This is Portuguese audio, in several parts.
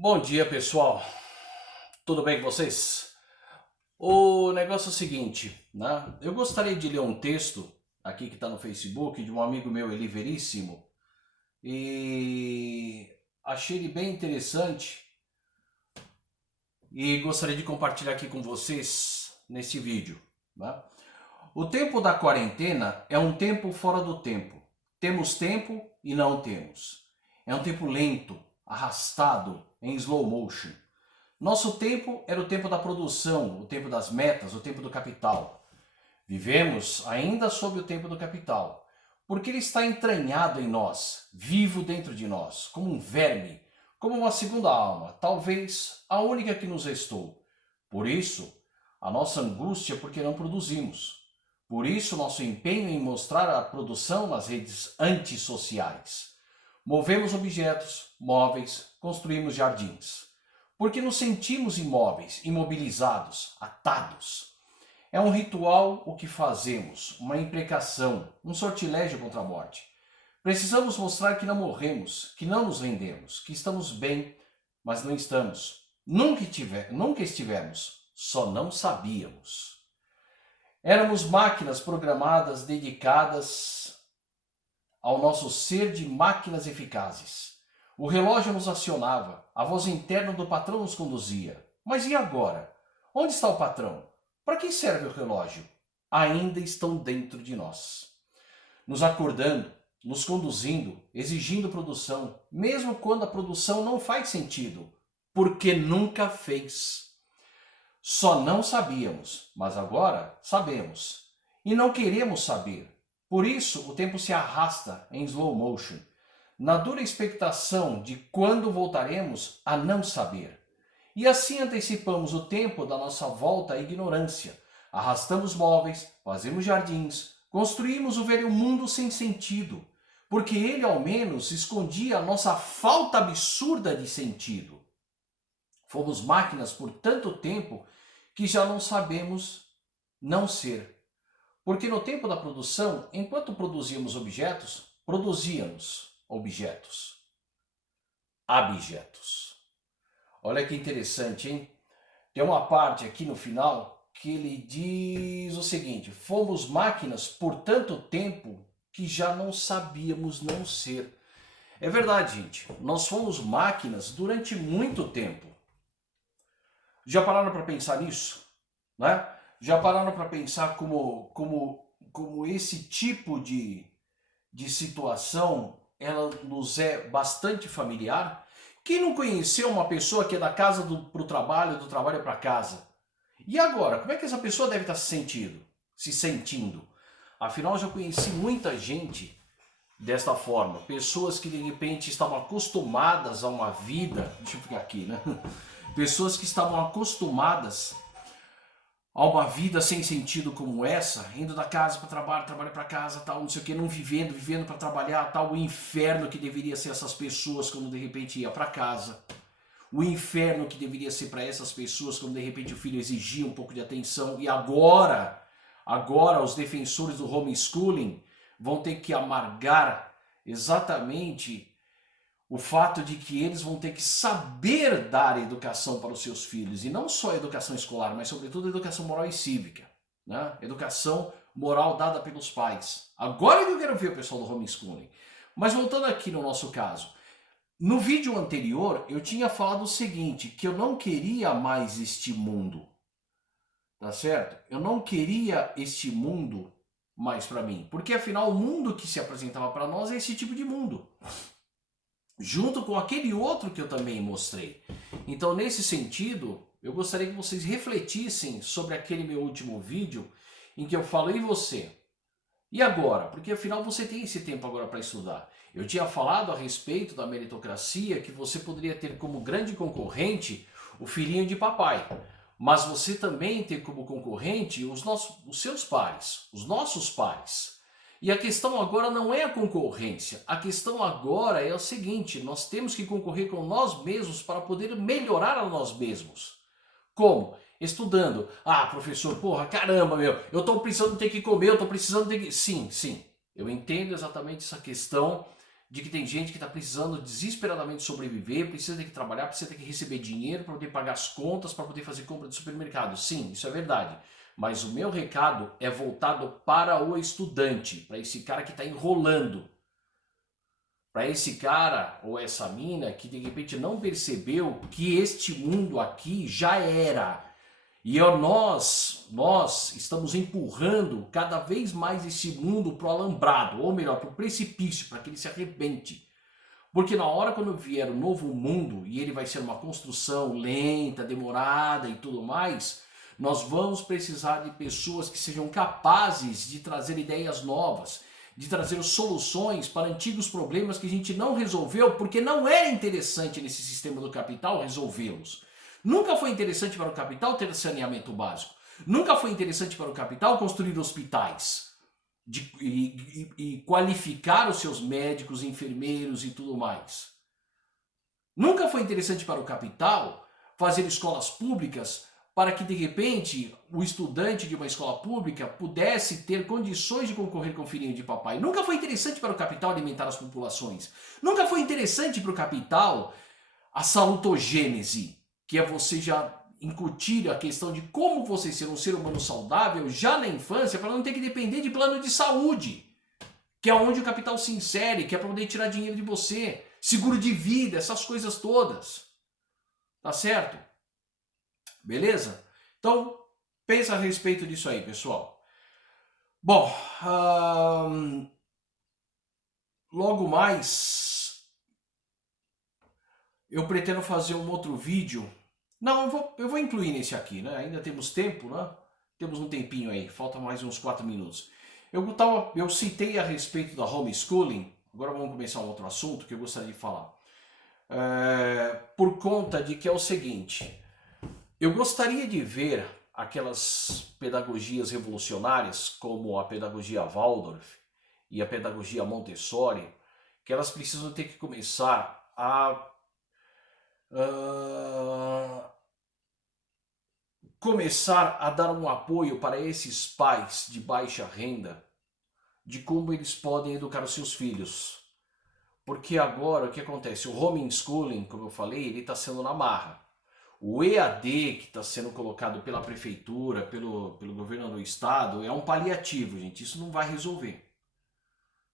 Bom dia, pessoal. Tudo bem com vocês? O negócio é o seguinte, né? Eu gostaria de ler um texto aqui que está no Facebook de um amigo meu, Eli Veríssimo, e achei ele bem interessante e gostaria de compartilhar aqui com vocês nesse vídeo, né? O tempo da quarentena é um tempo fora do tempo. Temos tempo e não temos. É um tempo lento, arrastado, em slow motion. Nosso tempo era o tempo da produção, o tempo das metas, o tempo do capital. Vivemos ainda sob o tempo do capital, porque ele está entranhado em nós, vivo dentro de nós, como um verme, como uma segunda alma, talvez a única que nos restou. Por isso, a nossa angústia porque não produzimos. Por isso, nosso empenho em mostrar a produção nas redes antissociais. Movemos objetos, móveis, construímos jardins. Porque nos sentimos imóveis, imobilizados, atados. É um ritual o que fazemos, uma imprecação, um sortilégio contra a morte. Precisamos mostrar que não morremos, que não nos rendemos, que estamos bem, mas não estamos. Nunca estivemos, só não sabíamos. Éramos máquinas programadas, dedicadas ao nosso ser de máquinas eficazes. O relógio nos acionava, a voz interna do patrão nos conduzia. Mas e agora? Onde está o patrão? Para que serve o relógio? Ainda estão dentro de nós. Nos acordando, nos conduzindo, exigindo produção, mesmo quando a produção não faz sentido, porque nunca fez. Só não sabíamos, mas agora sabemos. E não queremos saber. Por isso o tempo se arrasta em slow motion, na dura expectação de quando voltaremos a não saber. E assim antecipamos o tempo da nossa volta à ignorância. Arrastamos móveis, fazemos jardins, construímos o velho mundo sem sentido, porque ele ao menos escondia a nossa falta absurda de sentido. Fomos máquinas por tanto tempo que já não sabemos não ser. Porque no tempo da produção, enquanto produzíamos objetos, produzíamos objetos, abjetos. Olha que interessante, hein? Tem uma parte aqui no final que ele diz o seguinte: fomos máquinas por tanto tempo que já não sabíamos não ser. É verdade, gente. Nós fomos máquinas durante muito tempo. Já pararam para pensar nisso? Né? Já pararam para pensar como esse tipo de situação ela nos é bastante familiar? Quem não conheceu uma pessoa que é da casa para o trabalho, do trabalho para casa? E agora, como é que essa pessoa deve estar se sentindo? Afinal, eu já conheci muita gente desta forma. Pessoas que de repente estavam acostumadas a uma vida, deixa eu ficar aqui, né? Pessoas que estavam acostumadas a uma vida sem sentido como essa, indo da casa para trabalho, trabalho para casa, tal, não sei o que, não vivendo, vivendo para trabalhar, tal, o inferno que deveria ser essas pessoas quando de repente ia para casa. O inferno que deveria ser para essas pessoas quando de repente o filho exigia um pouco de atenção. E agora os defensores do homeschooling vão ter que amargar exatamente o fato de que eles vão ter que saber dar educação para os seus filhos, e não só educação escolar, mas sobretudo educação moral e cívica, né? Educação moral dada pelos pais. Agora que eu quero ver o pessoal do homeschooling. Mas voltando aqui no nosso caso, no vídeo anterior eu tinha falado o seguinte, que eu não queria mais este mundo, tá certo? Eu não queria este mundo mais para mim, porque afinal o mundo que se apresentava para nós é esse tipo de mundo, junto com aquele outro que eu também mostrei. Então, nesse sentido, eu gostaria que vocês refletissem sobre aquele meu último vídeo em que eu falo: e você? E agora? Porque afinal você tem esse tempo agora para estudar. Eu tinha falado a respeito da meritocracia, que você poderia ter como grande concorrente o filhinho de papai. Mas você também tem como concorrente os seus pares, os nossos pares. E a questão agora não é a concorrência, a questão agora é o seguinte: nós temos que concorrer com nós mesmos para poder melhorar a nós mesmos. Como? Estudando. Ah, professor, porra, caramba, meu, eu estou precisando ter que comer, eu estou precisando ter que... Sim, eu entendo exatamente essa questão de que tem gente que está precisando desesperadamente sobreviver, precisa ter que trabalhar, precisa ter que receber dinheiro para poder pagar as contas, para poder fazer compra de supermercado. Sim, isso é verdade. Mas o meu recado é voltado para o estudante, para esse cara que está enrolando. Para esse cara ou essa mina que de repente não percebeu que este mundo aqui já era. E nós estamos empurrando cada vez mais esse mundo para o alambrado, ou melhor, para o precipício, para que ele se arrebente. Porque na hora quando vier o novo mundo, e ele vai ser uma construção lenta, demorada e tudo mais, nós vamos precisar de pessoas que sejam capazes de trazer ideias novas, de trazer soluções para antigos problemas que a gente não resolveu, porque não era interessante nesse sistema do capital resolvê-los. Nunca foi interessante para o capital ter saneamento básico. Nunca foi interessante para o capital construir hospitais e qualificar os seus médicos, enfermeiros e tudo mais. Nunca foi interessante para o capital fazer escolas públicas para que, de repente, o estudante de uma escola pública pudesse ter condições de concorrer com o filhinho de papai. Nunca foi interessante para o capital alimentar as populações. Nunca foi interessante para o capital a salutogênese, que é você já incutir a questão de como você ser um ser humano saudável já na infância para não ter que depender de plano de saúde, que é onde o capital se insere, que é para poder tirar dinheiro de você, seguro de vida, essas coisas todas. Tá certo? Beleza? Então, pensa a respeito disso aí, pessoal. Bom, logo mais eu pretendo fazer um outro vídeo. Não, eu vou incluir nesse aqui, né? Ainda temos tempo, né? Temos um tempinho aí, falta mais uns 4 minutos. Eu citei a respeito da homeschooling, agora vamos começar um outro assunto que eu gostaria de falar. Por conta de que é o seguinte, eu gostaria de ver aquelas pedagogias revolucionárias, como a pedagogia Waldorf e a pedagogia Montessori, que elas precisam ter que começar a dar um apoio para esses pais de baixa renda, de como eles podem educar os seus filhos. Porque agora o que acontece? O homeschooling, como eu falei, ele está sendo na marra. O EAD que está sendo colocado pela prefeitura, pelo governo do estado, é um paliativo, gente. Isso não vai resolver.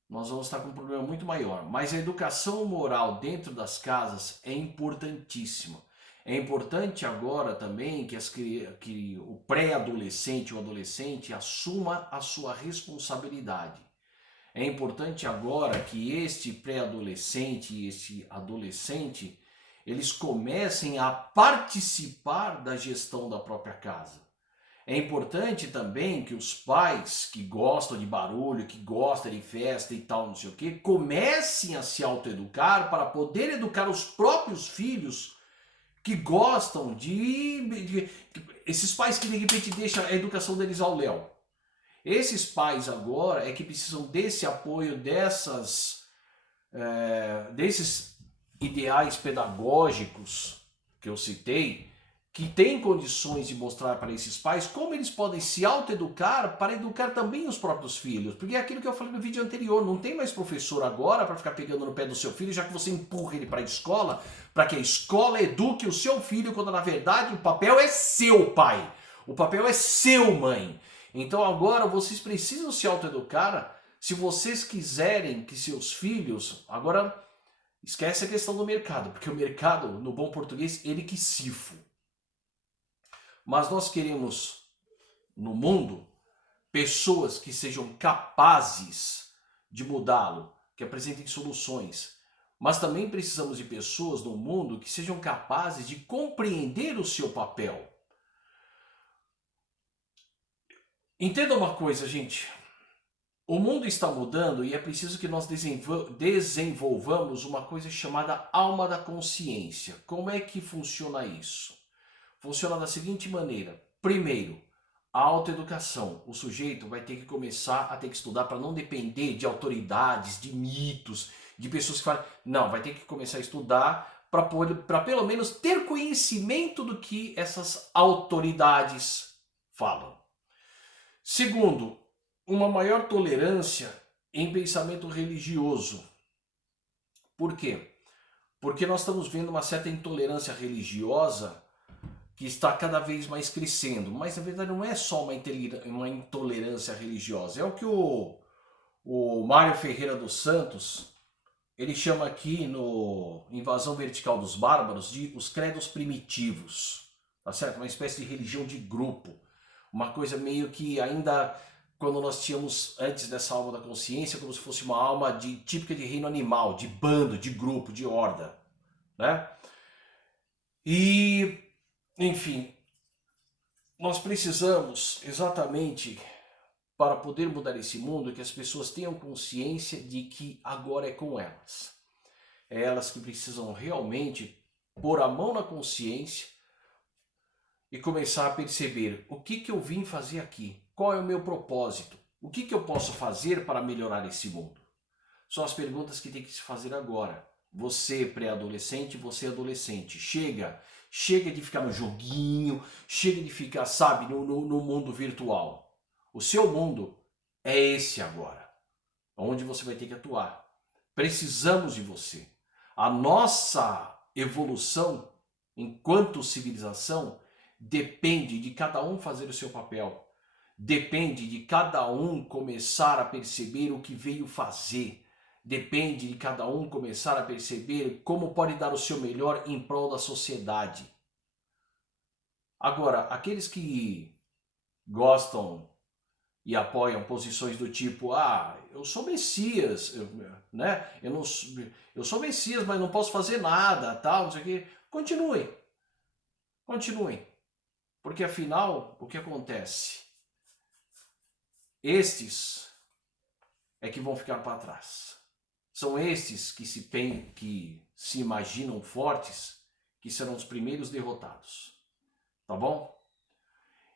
Nós vamos estar com um problema muito maior. Mas a educação moral dentro das casas é importantíssima. É importante agora também que o pré-adolescente, o adolescente, assuma a sua responsabilidade. É importante agora que este pré-adolescente e este adolescente, eles comecem a participar da gestão da própria casa. É importante também que os pais que gostam de barulho, que gostam de festa e tal, não sei o que, comecem a se autoeducar para poder educar os próprios filhos que gostam esses pais que de repente deixam a educação deles ao léu. Esses pais agora é que precisam desse apoio, desses ideais pedagógicos que eu citei, que têm condições de mostrar para esses pais como eles podem se autoeducar para educar também os próprios filhos. Porque é aquilo que eu falei no vídeo anterior, não tem mais professor agora para ficar pegando no pé do seu filho, já que você empurra ele para a escola, para que a escola eduque o seu filho, quando na verdade o papel é seu, pai. O papel é seu, mãe. Então agora vocês precisam se autoeducar se vocês quiserem que seus filhos... Agora, esquece a questão do mercado, porque o mercado, no bom português, ele que cifo. Mas nós queremos, no mundo, pessoas que sejam capazes de mudá-lo, que apresentem soluções. Mas também precisamos de pessoas no mundo que sejam capazes de compreender o seu papel. Entenda uma coisa, gente. O mundo está mudando e é preciso que nós desenvolvamos uma coisa chamada alma da consciência. Como é que funciona isso? Funciona da seguinte maneira. Primeiro, a autoeducação. O sujeito vai ter que começar a ter que estudar para não depender de autoridades, de mitos, de pessoas que falam... Não, vai ter que começar a estudar para pelo menos ter conhecimento do que essas autoridades falam. Segundo, uma maior tolerância em pensamento religioso. Por quê? Porque nós estamos vendo uma certa intolerância religiosa que está cada vez mais crescendo. Mas na verdade não é só uma intolerância religiosa. É o que o Mário Ferreira dos Santos, ele chama aqui no Invasão Vertical dos Bárbaros de os credos primitivos. Tá certo? Uma espécie de religião de grupo. Uma coisa meio que ainda, quando nós tínhamos, antes dessa alma da consciência, como se fosse uma alma típica de reino animal, de bando, de grupo, de horda. Né? E, enfim, nós precisamos exatamente, para poder mudar esse mundo, que as pessoas tenham consciência de que agora é com elas. É elas que precisam realmente pôr a mão na consciência e começar a perceber o que eu vim fazer aqui, qual é o meu propósito, o que eu posso fazer para melhorar esse mundo. São as perguntas que tem que se fazer agora. Você pré-adolescente, você adolescente, chega de ficar no joguinho, chega de ficar, sabe, no mundo virtual. O seu mundo é esse agora, onde você vai ter que atuar. Precisamos de você. A nossa evolução enquanto civilização depende de cada um fazer o seu papel. Depende de cada um começar a perceber o que veio fazer. Depende de cada um começar a perceber como pode dar o seu melhor em prol da sociedade. Agora, aqueles que gostam e apoiam posições do tipo, eu sou Messias, né? Eu sou Messias, mas não posso fazer nada, tal, não sei o quê. Continuem. Porque afinal, o que acontece? Estes é que vão ficar para trás. São estes que se imaginam fortes, que serão os primeiros derrotados. Tá bom?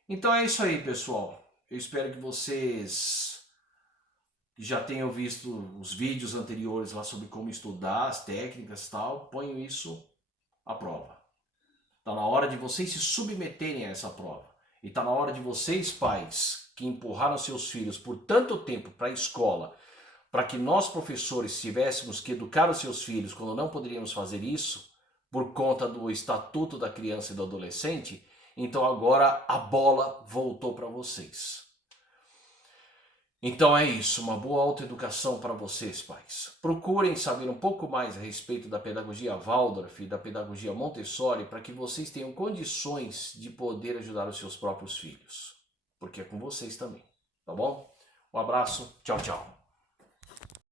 Então é isso aí, pessoal. Eu espero que vocês já tenham visto os vídeos anteriores lá sobre como estudar, as técnicas e tal. Ponham isso à prova. Está na hora de vocês se submeterem a essa prova. E está na hora de vocês, pais, que empurraram seus filhos por tanto tempo para a escola, para que nós, professores, tivéssemos que educar os seus filhos quando não poderíamos fazer isso, por conta do Estatuto da Criança e do Adolescente, então agora a bola voltou para vocês. Então é isso, uma boa autoeducação para vocês, pais. Procurem saber um pouco mais a respeito da pedagogia Waldorf e da pedagogia Montessori para que vocês tenham condições de poder ajudar os seus próprios filhos. Porque é com vocês também, tá bom? Um abraço, tchau, tchau.